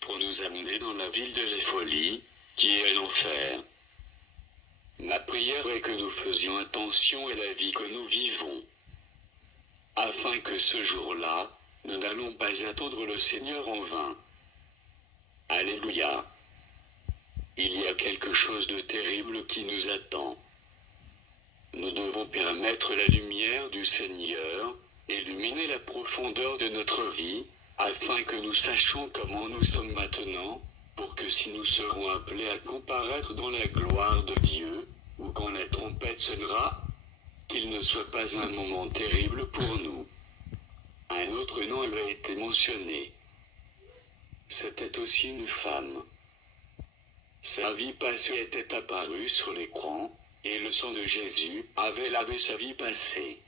Pour nous amener dans la ville de la folie, qui est l'enfer. Ma prière est que nous faisions attention à la vie que nous vivons, afin que ce jour-là, nous n'allons pas attendre le Seigneur en vain. Alléluia. Il y a quelque chose de terrible qui nous attend. Nous devons permettre la lumière du Seigneur, illuminer la profondeur de notre vie, afin que nous sachions comment nous sommes maintenant, pour que si nous serons appelés à comparaître dans la gloire de Dieu, ou quand la trompette sonnera, qu'il ne soit pas un moment terrible pour nous. Un autre nom avait été mentionné. C'était aussi une femme. Sa vie passée était apparue sur l'écran, et le sang de Jésus avait lavé sa vie passée.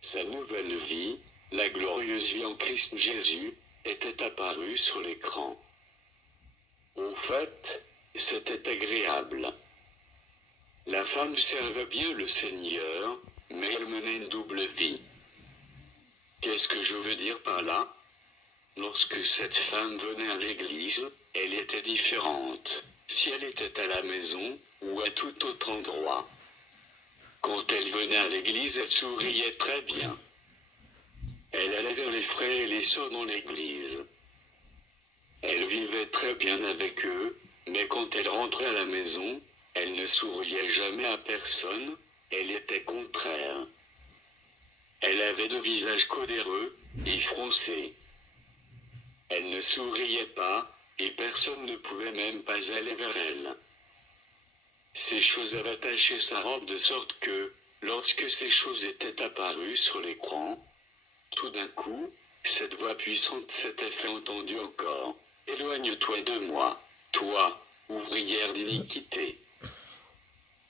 Sa nouvelle vie, la glorieuse vie en Christ Jésus, était apparue sur l'écran. Au fait, c'était agréable. La femme servait bien le Seigneur, mais elle menait une double vie. Qu'est-ce que je veux dire par là? Lorsque cette femme venait à l'église, elle était différente, si elle était à la maison, ou à tout autre endroit. Quand elle venait à l'église, elle souriait très bien. Elle allait vers les frères et les sœurs dans l'église. Elle vivait très bien avec eux, mais quand elle rentrait à la maison, elle ne souriait jamais à personne, elle était contraire. Elle avait de visage coléreux et froncé. Elle ne souriait pas, et personne ne pouvait même pas aller vers elle. Ces choses avaient taché sa robe de sorte que, lorsque ces choses étaient apparues sur l'écran, tout d'un coup, cette voix puissante s'était fait entendue encore. « Éloigne-toi de moi, toi, ouvrière d'iniquité. »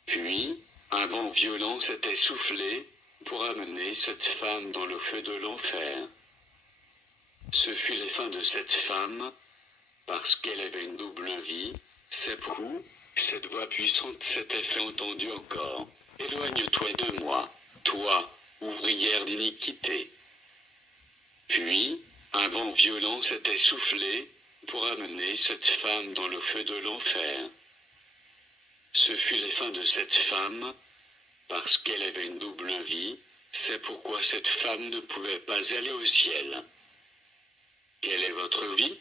Puis, un vent violent s'était soufflé, pour amener cette femme dans le feu de l'enfer. Ce fut la fin de cette femme, parce qu'elle avait une double vie, c'est pourquoi cette voix puissante s'était fait entendue encore. « Éloigne-toi de moi, toi, ouvrière d'iniquité. » Puis, un vent violent s'était soufflé, pour amener cette femme dans le feu de l'enfer. Ce fut la fin de cette femme, parce qu'elle avait une double vie, c'est pourquoi cette femme ne pouvait pas aller au ciel. Quelle est votre vie?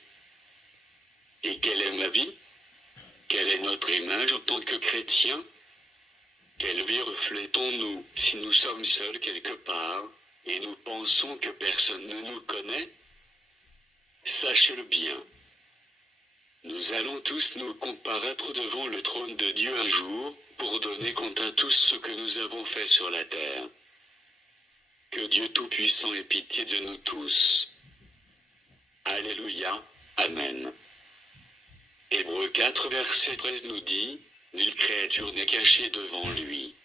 Et quelle est ma vie? Quelle est notre image en tant que chrétiens? Quelle vie reflétons-nous si nous sommes seuls quelque part, et nous pensons que personne ne nous connaît? Sachez-le bien. Nous allons tous nous comparaître devant le trône de Dieu un jour, pour donner compte à tous ce que nous avons fait sur la terre. Que Dieu Tout-Puissant ait pitié de nous tous. Alléluia, Amen. Hébreux 4 verset 13 nous dit, « Nulle créature n'est cachée devant lui. »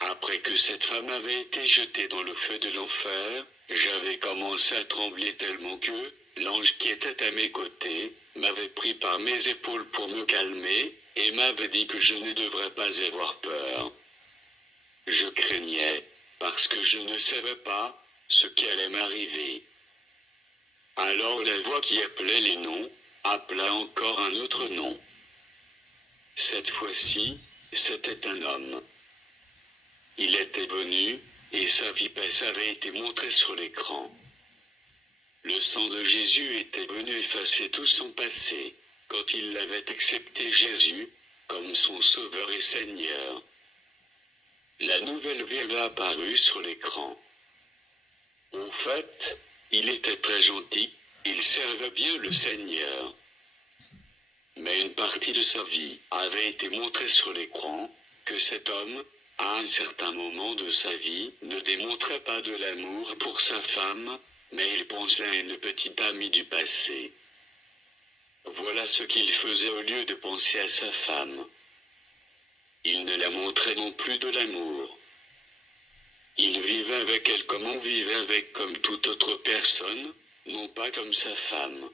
Après que cette femme avait été jetée dans le feu de l'enfer, j'avais commencé à trembler tellement que, l'ange qui était à mes côtés, m'avait pris par mes épaules pour me calmer, et m'avait dit que je ne devrais pas avoir peur. Je craignais, parce que je ne savais pas ce qui allait m'arriver. Alors la voix qui appelait les noms, appela encore un autre nom. Cette fois-ci, c'était un homme. Il était venu, et sa vie passée avait été montrée sur l'écran. Le sang de Jésus était venu effacer tout son passé, quand il avait accepté Jésus, comme son Sauveur et Seigneur. La nouvelle vie avait apparu sur l'écran. Au fait, il était très gentil, il servait bien le Seigneur. Mais une partie de sa vie avait été montrée sur l'écran, que cet homme, à un certain moment de sa vie, ne démontrait pas de l'amour pour sa femme, mais il pensait à une petite amie du passé. Voilà ce qu'il faisait au lieu de penser à sa femme. il ne la montrait non plus de l'amour. Il vivait avec elle comme on vivait avec comme toute autre personne, non pas comme sa femme.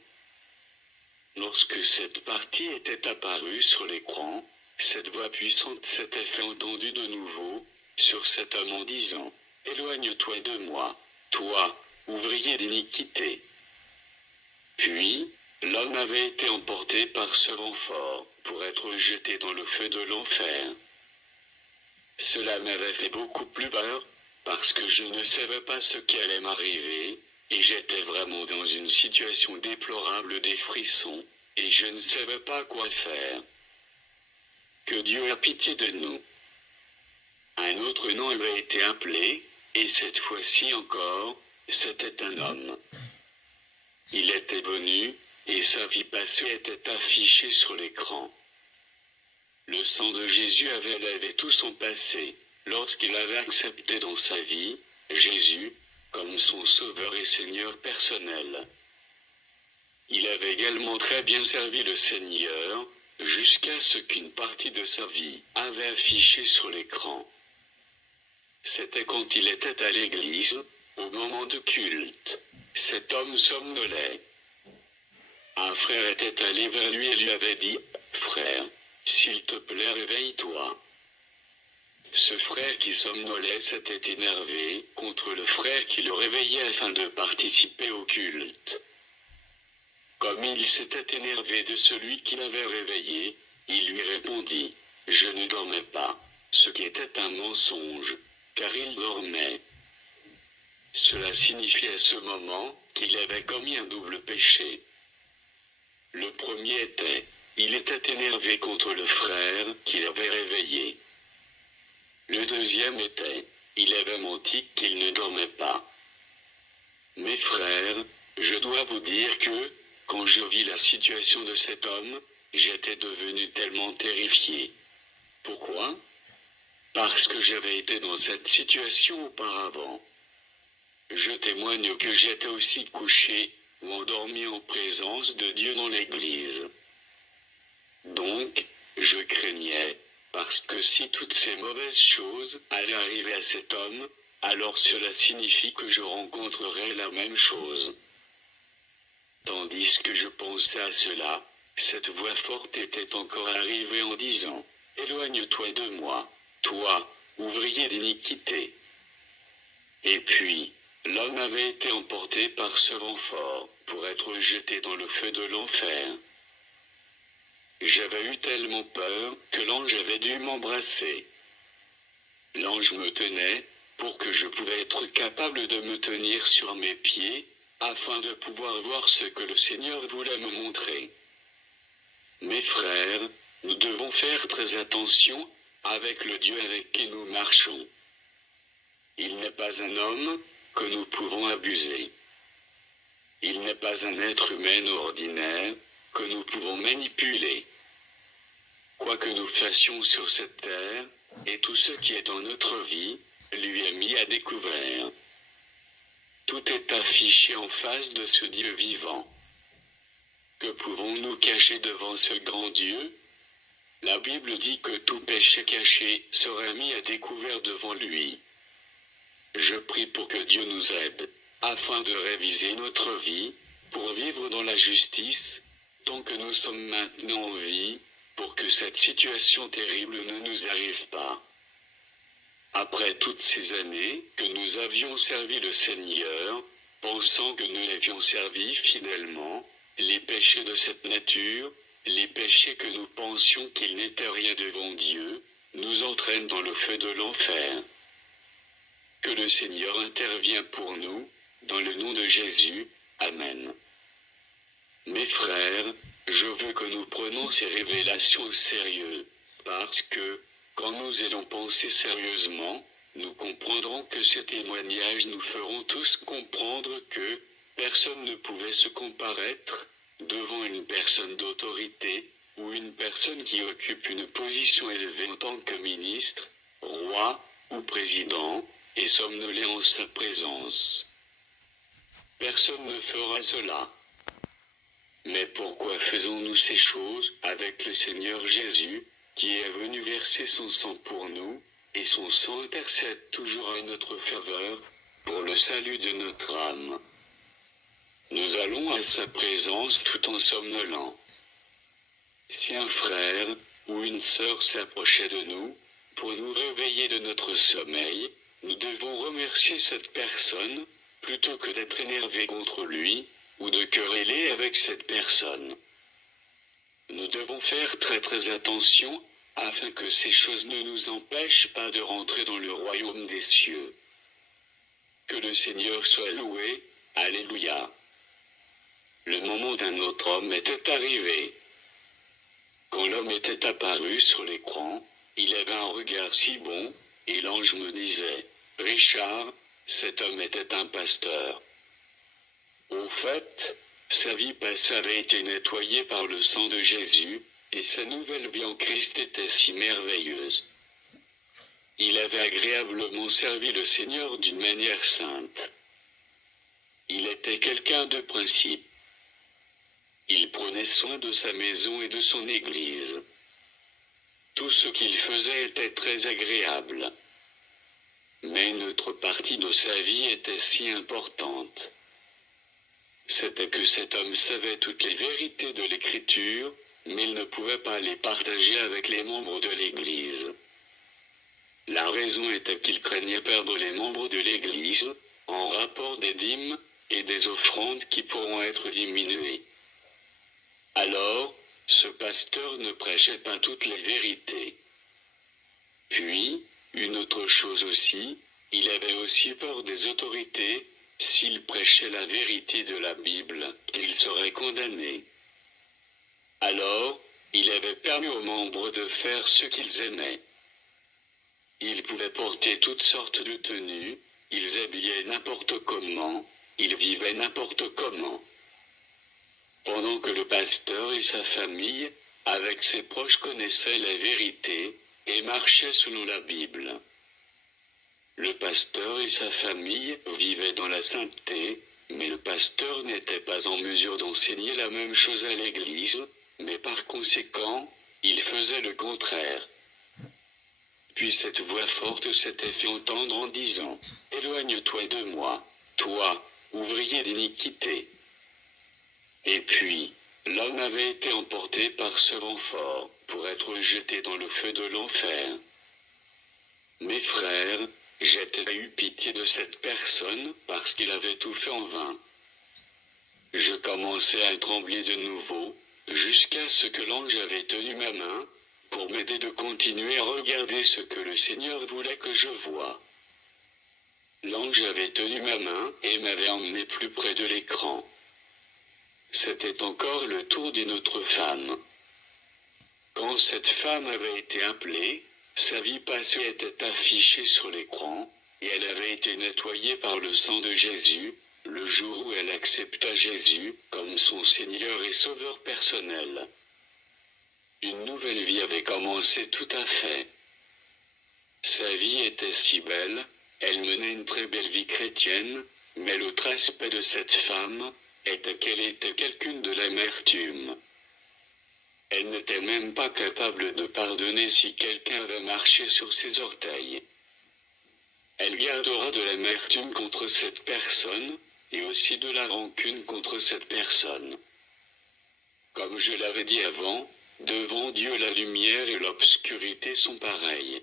Lorsque cette partie était apparue sur l'écran, cette voix puissante s'était fait entendue de nouveau, sur cet homme en disant « Éloigne-toi de moi, toi, ouvrier d'iniquité ». Puis, l'homme avait été emporté par ce vent fort, pour être jeté dans le feu de l'enfer. Cela m'avait fait beaucoup plus peur, parce que je ne savais pas ce qui allait m'arriver, et j'étais vraiment dans une situation déplorable des frissons, et je ne savais pas quoi faire. Que Dieu a pitié de nous. Un autre nom avait été appelé, et cette fois-ci encore, c'était un homme. Il était venu, et sa vie passée était affichée sur l'écran. Le sang de Jésus avait lavé tout son passé, lorsqu'il avait accepté dans sa vie, Jésus, comme son sauveur et Seigneur personnel. Il avait également très bien servi le Seigneur, jusqu'à ce qu'une partie de sa vie avait affiché sur l'écran. C'était quand il était à l'église, au moment de culte. Cet homme somnolait. Un frère était allé vers lui et lui avait dit « Frère, s'il te plaît, réveille-toi ». Ce frère qui somnolait s'était énervé contre le frère qui le réveillait afin de participer au culte. Comme il s'était énervé de celui qui l'avait réveillé, il lui répondit « Je ne dormais pas », ce qui était un mensonge, car il dormait. Cela signifiait à ce moment qu'il avait commis un double péché. Le premier était, il était énervé contre le frère qui l'avait réveillé. Le deuxième était, il avait menti qu'il ne dormait pas. Mes frères, je dois vous dire que, quand je vis la situation de cet homme, j'étais devenu tellement terrifié. Pourquoi? Parce que j'avais été dans cette situation auparavant. Je témoigne que j'étais aussi couché ou endormi en présence de Dieu dans l'église. Donc, je craignais, parce que si toutes ces mauvaises choses allaient arriver à cet homme, alors cela signifie que je rencontrerais la même chose. Tandis que je pensais à cela, cette voix forte était encore arrivée en disant « Éloigne-toi de moi, toi, ouvrier d'iniquité ». Et puis, l'homme avait été emporté par ce vent fort, pour être jeté dans le feu de l'enfer. J'avais eu tellement peur, que l'ange avait dû m'embrasser. L'ange me tenait, pour que je pouvais être capable de me tenir sur mes pieds, afin de pouvoir voir ce que le Seigneur voulait me montrer. Mes frères, nous devons faire très attention, avec le Dieu avec qui nous marchons. Il n'est pas un homme, que nous pouvons abuser. Il n'est pas un être humain ordinaire, que nous pouvons manipuler. Quoi que nous fassions sur cette terre, et tout ce qui est dans notre vie, lui est mis à découvert. Tout est affiché en face de ce Dieu vivant. Que pouvons-nous cacher devant ce grand Dieu? La Bible dit que tout péché caché sera mis à découvert devant lui. Je prie pour que Dieu nous aide, afin de réviser notre vie, pour vivre dans la justice, tant que nous sommes maintenant en vie, pour que cette situation terrible ne nous arrive pas. Après toutes ces années que nous avions servi le Seigneur, pensant que nous l'avions servi fidèlement, les péchés de cette nature, les péchés que nous pensions qu'ils n'étaient rien devant Dieu, nous entraînent dans le feu de l'enfer. Que le Seigneur intervienne pour nous, dans le nom de Jésus, Amen. Mes frères, je veux que nous prenions ces révélations au sérieux, parce que, quand nous allons penser sérieusement, nous comprendrons que ces témoignages nous feront tous comprendre que personne ne pouvait se comparaître devant une personne d'autorité, ou une personne qui occupe une position élevée en tant que ministre, roi ou président, et somnolé en sa présence. Personne ne fera cela. Mais pourquoi faisons-nous ces choses avec le Seigneur Jésus, qui est venu verser son sang pour nous, et son sang intercède toujours en notre faveur, pour le salut de notre âme. Nous allons à sa présence tout en somnolant. Si un frère ou une sœur s'approchait de nous, pour nous réveiller de notre sommeil, nous devons remercier cette personne, plutôt que d'être énervés contre lui, ou de quereller avec cette personne. Nous devons faire très attention, afin que ces choses ne nous empêchent pas de rentrer dans le royaume des cieux. Que le Seigneur soit loué, Alléluia. Le moment d'un autre homme était arrivé. Quand l'homme était apparu sur l'écran, il avait un regard si bon, et l'ange me disait, « Richard, cet homme était un pasteur. » Au fait, sa vie passée avait été nettoyée par le sang de Jésus, et sa nouvelle vie en Christ était si merveilleuse. Il avait agréablement servi le Seigneur d'une manière sainte. Il était quelqu'un de principe. Il prenait soin de sa maison et de son église. Tout ce qu'il faisait était très agréable. Mais une autre partie de sa vie était si importante. C'était que cet homme savait toutes les vérités de l'Écriture, mais il ne pouvait pas les partager avec les membres de l'Église. La raison était qu'il craignait perdre les membres de l'Église, en rapport des dîmes et des offrandes qui pourront être diminuées. Alors, ce pasteur ne prêchait pas toutes les vérités. Puis, une autre chose aussi, il avait aussi peur des autorités. S'il prêchait la vérité de la Bible, il serait condamné. Alors, il avait permis aux membres de faire ce qu'ils aimaient. Ils pouvaient porter toutes sortes de tenues, ils habillaient n'importe comment, ils vivaient n'importe comment. Pendant que le pasteur et sa famille, avec ses proches, connaissaient la vérité et marchaient selon la Bible. Le pasteur et sa famille vivaient dans la sainteté, mais le pasteur n'était pas en mesure d'enseigner la même chose à l'Église, mais par conséquent, il faisait le contraire. Puis cette voix forte s'était fait entendre en disant, « Éloigne-toi de moi, toi, ouvrier d'iniquité. » Et puis, l'homme avait été emporté par ce vent fort, pour être jeté dans le feu de l'enfer. Mes frères, j'ai eu pitié de cette personne, parce qu'il avait tout fait en vain. Je commençais à trembler de nouveau, jusqu'à ce que l'ange avait tenu ma main, pour m'aider de continuer à regarder ce que le Seigneur voulait que je voie. L'ange avait tenu ma main et m'avait emmené plus près de l'écran. C'était encore le tour d'une autre femme. Quand cette femme avait été appelée, sa vie passée était affichée sur l'écran, et elle avait été nettoyée par le sang de Jésus, le jour où elle accepta Jésus comme son Seigneur et Sauveur personnel. Une nouvelle vie avait commencé tout à fait. Sa vie était si belle, elle menait une très belle vie chrétienne, mais l'autre aspect de cette femme était qu'elle était quelqu'une de l'amertume. Elle n'était même pas capable de pardonner si quelqu'un avait marché sur ses orteils. Elle gardera de l'amertume contre cette personne, et aussi de la rancune contre cette personne. Comme je l'avais dit avant, devant Dieu la lumière et l'obscurité sont pareilles.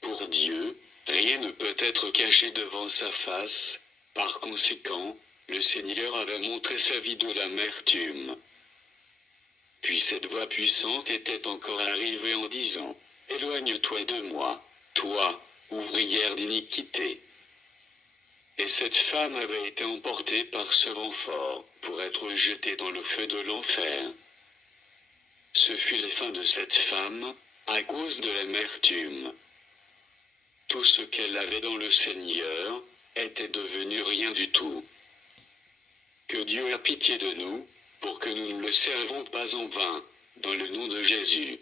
Pour Dieu, rien ne peut être caché devant sa face, par conséquent, le Seigneur avait montré sa vie de l'amertume. Puis cette voix puissante était encore arrivée en disant, « Éloigne-toi de moi, toi, ouvrière d'iniquité. » Et cette femme avait été emportée par ce vent fort, pour être jetée dans le feu de l'enfer. Ce fut la fin de cette femme, à cause de l'amertume. Tout ce qu'elle avait dans le Seigneur, était devenu rien du tout. Que Dieu a pitié de nous, pour que nous ne le servons pas en vain, dans le nom de Jésus.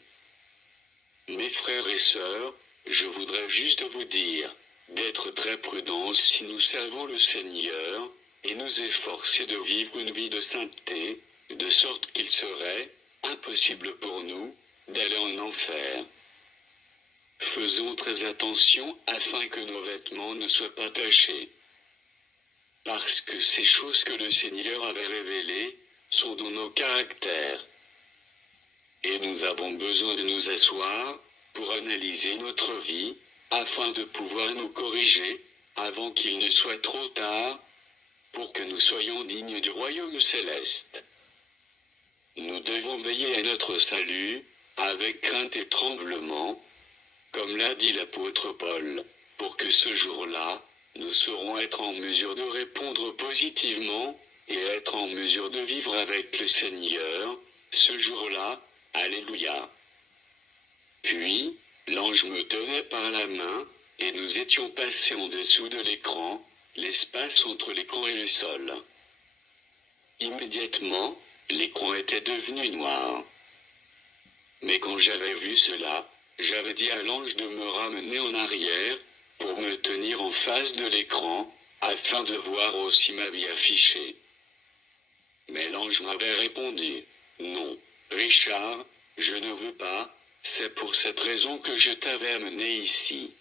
Mes frères et sœurs, je voudrais juste vous dire, d'être très prudents si nous servons le Seigneur, et nous efforcer de vivre une vie de sainteté, de sorte qu'il serait impossible pour nous d'aller en enfer. Faisons très attention afin que nos vêtements ne soient pas tachés. Parce que ces choses que le Seigneur avait révélées sont dans nos caractères. Et nous avons besoin de nous asseoir pour analyser notre vie, afin de pouvoir nous corriger, avant qu'il ne soit trop tard, pour que nous soyons dignes du royaume céleste. Nous devons veiller à notre salut, avec crainte et tremblement, comme l'a dit l'apôtre Paul, pour que ce jour-là, nous saurons être en mesure de répondre positivement, et être en mesure de vivre avec le Seigneur, ce jour-là, Alléluia. Puis, l'ange me tenait par la main, et nous étions passés en dessous de l'écran, l'espace entre l'écran et le sol. Immédiatement, l'écran était devenu noir. Mais quand j'avais vu cela, j'avais dit à l'ange de me ramener en arrière, pour me tenir en face de l'écran, afin de voir aussi ma vie affichée. Mais l'ange m'avait répondu, « Non, Richard, je ne veux pas, c'est pour cette raison que je t'avais amené ici.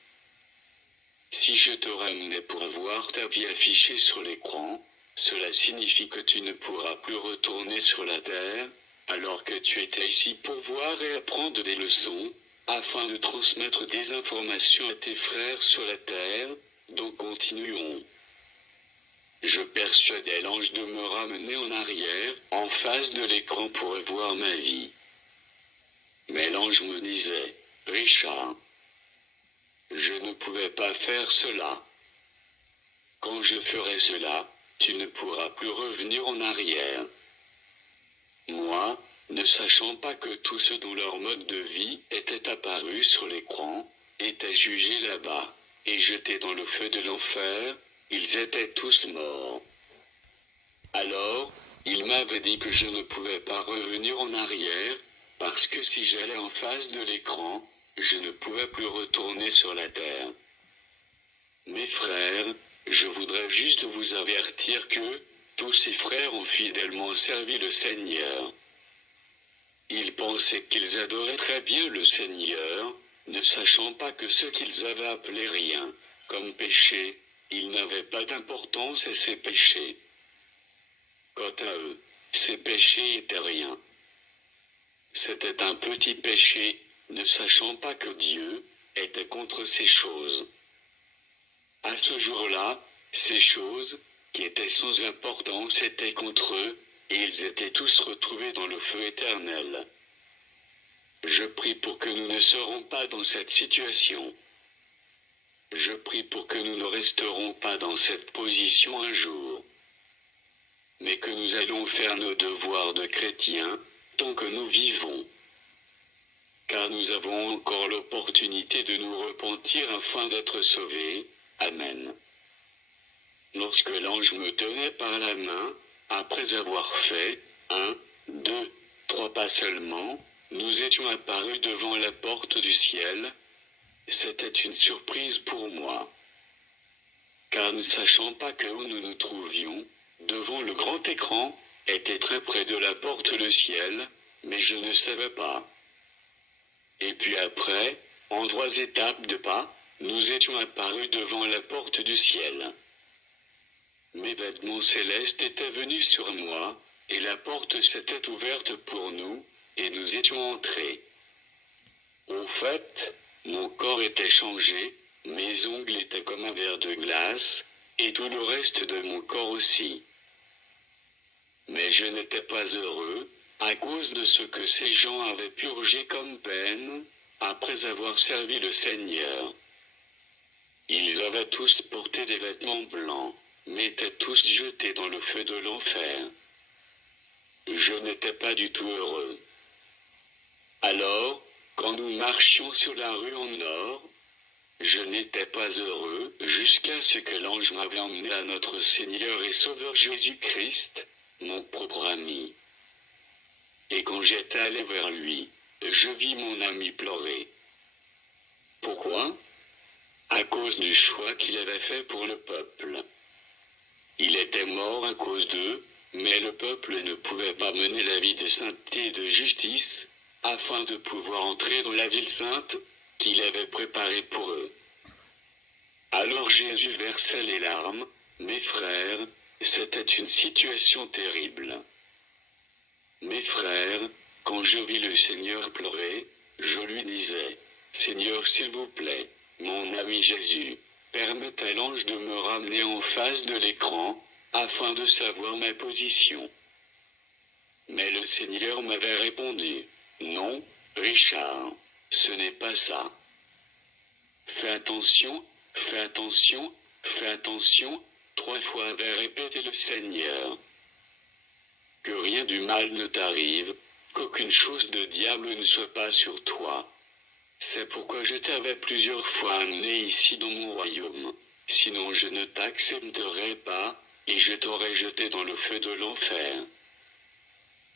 Si je te ramenais pour voir ta vie affichée sur l'écran, cela signifie que tu ne pourras plus retourner sur la terre, alors que tu étais ici pour voir et apprendre des leçons, afin de transmettre des informations à tes frères sur la terre, donc continuons. » Je persuadais l'ange de me ramener en arrière, en face de l'écran pour voir ma vie. Mais l'ange me disait, « Richard, je ne pouvais pas faire cela. Quand je ferai cela, tu ne pourras plus revenir en arrière. » Moi, ne sachant pas que tous ceux dont leur mode de vie était apparu sur l'écran, étaient jugés là-bas, et jetés dans le feu de l'enfer, ils étaient tous morts. Alors, il m'avait dit que je ne pouvais pas revenir en arrière, parce que si j'allais en face de l'écran, je ne pouvais plus retourner sur la terre. Mes frères, je voudrais juste vous avertir que, tous ces frères ont fidèlement servi le Seigneur. Ils pensaient qu'ils adoraient très bien le Seigneur, ne sachant pas que ce qu'ils avaient appelé rien, comme péché, ils n'avaient pas d'importance à ces péchés. Quant à eux, ces péchés étaient rien. C'était un petit péché, ne sachant pas que Dieu était contre ces choses. À ce jour-là, ces choses, qui étaient sans importance, étaient contre eux, et ils étaient tous retrouvés dans le feu éternel. Je prie pour que nous ne serons pas dans cette situation. Je prie pour que nous ne resterons pas dans cette position un jour, mais que nous allons faire nos devoirs de chrétiens, tant que nous vivons. Car nous avons encore l'opportunité de nous repentir afin d'être sauvés. Amen. Lorsque l'ange me tenait par la main, après avoir fait 1, 2, 3 pas seulement, nous étions apparus devant la porte du ciel. C'était une surprise pour moi. Car ne sachant pas que où nous nous trouvions, devant le grand écran, était très près de la porte le ciel, mais je ne savais pas. Et puis après, en 3 étapes de pas, nous étions apparus devant la porte du ciel. Mes vêtements célestes étaient venus sur moi, et la porte s'était ouverte pour nous, et nous étions entrés. Au fait, mon corps était changé, mes ongles étaient comme un verre de glace, et tout le reste de mon corps aussi. Mais je n'étais pas heureux, à cause de ce que ces gens avaient purgé comme peine, après avoir servi le Seigneur. Ils avaient tous porté des vêtements blancs, mais étaient tous jetés dans le feu de l'enfer. Je n'étais pas du tout heureux. Alors, quand nous marchions sur la rue en or, je n'étais pas heureux jusqu'à ce que l'ange m'avait emmené à notre Seigneur et Sauveur Jésus-Christ, mon propre ami. Et quand j'étais allé vers lui, je vis mon ami pleurer. Pourquoi? À cause du choix qu'il avait fait pour le peuple. Il était mort à cause d'eux, mais le peuple ne pouvait pas mener la vie de sainteté et de justice, afin de pouvoir entrer dans la ville sainte qu'il avait préparée pour eux. Alors Jésus versa les larmes. Mes frères, c'était une situation terrible. Mes frères, quand je vis le Seigneur pleurer, je lui disais, Seigneur, s'il vous plaît, mon ami Jésus, permette à l'ange de me ramener en face de l'écran, afin de savoir ma position. Mais le Seigneur m'avait répondu, non, Richard, ce n'est pas ça. Fais attention, fais attention, fais attention, 3 fois avait répété le Seigneur. Que rien du mal ne t'arrive, qu'aucune chose de diable ne soit pas sur toi. C'est pourquoi je t'avais plusieurs fois amené ici dans mon royaume, sinon je ne t'accepterais pas, et je t'aurais jeté dans le feu de l'enfer.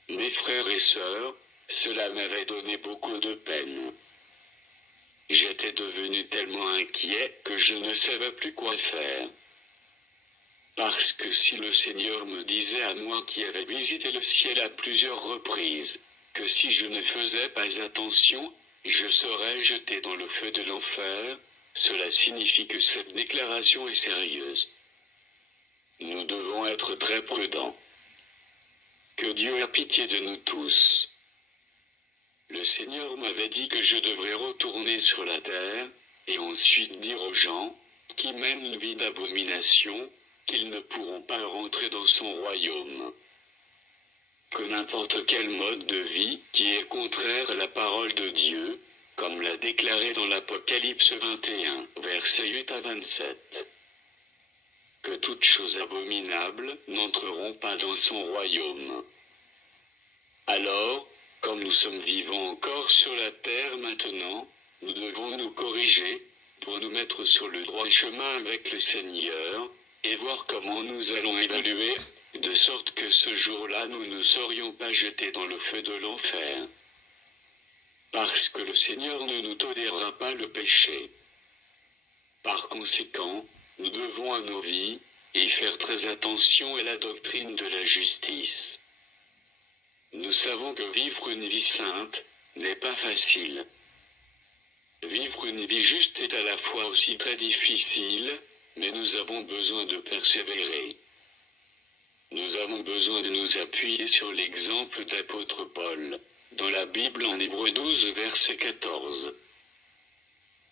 Mes frères et sœurs, cela m'avait donné beaucoup de peine. J'étais devenu tellement inquiet que je ne savais plus quoi faire. Parce que si le Seigneur me disait à moi qui avais visité le ciel à plusieurs reprises, que si je ne faisais pas attention, je serais jeté dans le feu de l'enfer, cela signifie que cette déclaration est sérieuse. Nous devons être très prudents. Que Dieu ait pitié de nous tous. Le Seigneur m'avait dit que je devrais retourner sur la terre, et ensuite dire aux gens, qui mènent une vie d'abomination, qu'ils ne pourront pas rentrer dans son royaume. Que n'importe quel mode de vie qui est contraire à la parole de Dieu, comme l'a déclaré dans l'Apocalypse 21, versets 8 à 27. Que toutes choses abominables n'entreront pas dans son royaume. Alors, comme nous sommes vivants encore sur la terre maintenant, nous devons nous corriger, pour nous mettre sur le droit chemin avec le Seigneur, et voir comment nous allons évoluer, de sorte que ce jour-là nous ne serions pas jetés dans le feu de l'enfer. Parce que le Seigneur ne nous tolérera pas le péché. Par conséquent, nous devons à nos vies, et faire très attention à la doctrine de la justice. Nous savons que vivre une vie sainte n'est pas facile. Vivre une vie juste est à la fois aussi très difficile, mais nous avons besoin de persévérer. Nous avons besoin de nous appuyer sur l'exemple d'apôtre Paul, dans la Bible en Hébreux 12 verset 14.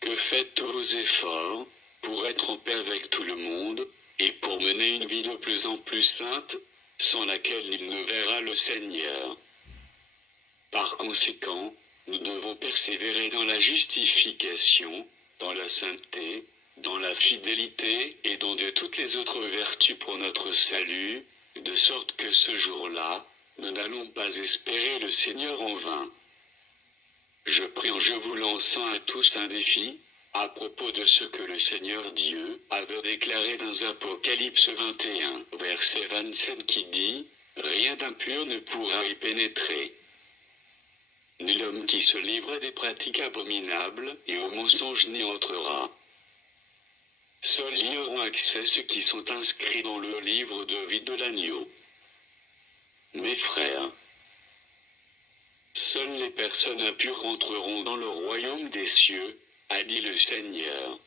Que faites tous vos efforts, pour être en paix avec tout le monde, et pour mener une vie de plus en plus sainte, sans laquelle il ne verra le Seigneur. Par conséquent, nous devons persévérer dans la justification, dans la sainteté, dans la fidélité et dans de toutes les autres vertus pour notre salut, de sorte que ce jour-là, nous n'allons pas espérer le Seigneur en vain. Je prie en vous lançant à tous un défi, à propos de ce que le Seigneur Dieu avait déclaré dans Apocalypse 21, verset 27 qui dit, « Rien d'impur ne pourra y pénétrer. Nul homme qui se livre à des pratiques abominables et au mensonge n'y entrera. Seuls y auront accès ceux qui sont inscrits dans le livre de vie de l'agneau. Mes frères, seules les personnes impures entreront dans le royaume des cieux, a dit le Seigneur.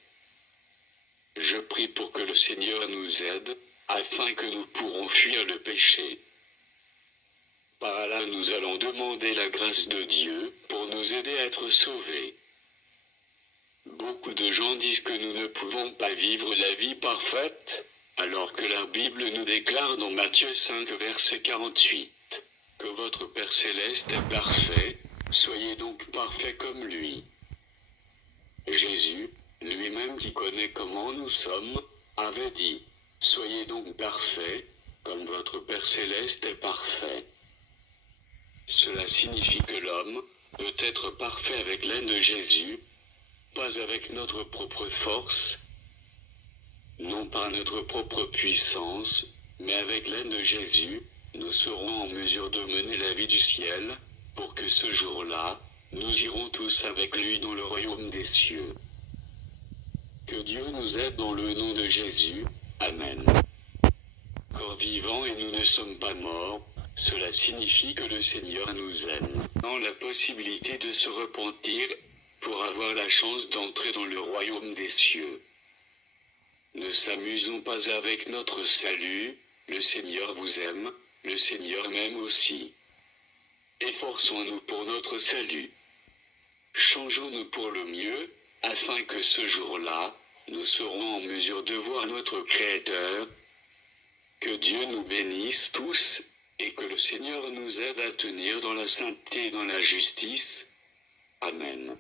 Je prie pour que le Seigneur nous aide, afin que nous pourrons fuir le péché. Par là nous allons demander la grâce de Dieu pour nous aider à être sauvés. Beaucoup de gens disent que nous ne pouvons pas vivre la vie parfaite, alors que la Bible nous déclare dans Matthieu 5 verset 48, que votre Père céleste est parfait, soyez donc parfaits comme lui. Jésus, lui-même qui connaît comment nous sommes, avait dit, soyez donc parfaits, comme votre Père céleste est parfait. Cela signifie que l'homme peut être parfait avec l'aide de Jésus, pas avec notre propre force, non par notre propre puissance, mais avec l'aide de Jésus, nous serons en mesure de mener la vie du ciel, pour que ce jour-là, nous irons tous avec lui dans le royaume des cieux. Que Dieu nous aide dans le nom de Jésus. Amen. Corps vivant et nous ne sommes pas morts, Cela signifie que le Seigneur nous aime. Dans la possibilité de se repentir, pour avoir la chance d'entrer dans le royaume des cieux. Ne s'amusons pas avec notre salut, le Seigneur vous aime, le Seigneur m'aime aussi. Efforçons-nous pour notre salut. Changeons-nous pour le mieux, afin que ce jour-là, nous serons en mesure de voir notre Créateur. Que Dieu nous bénisse tous, et que le Seigneur nous aide à tenir dans la sainteté et dans la justice. Amen.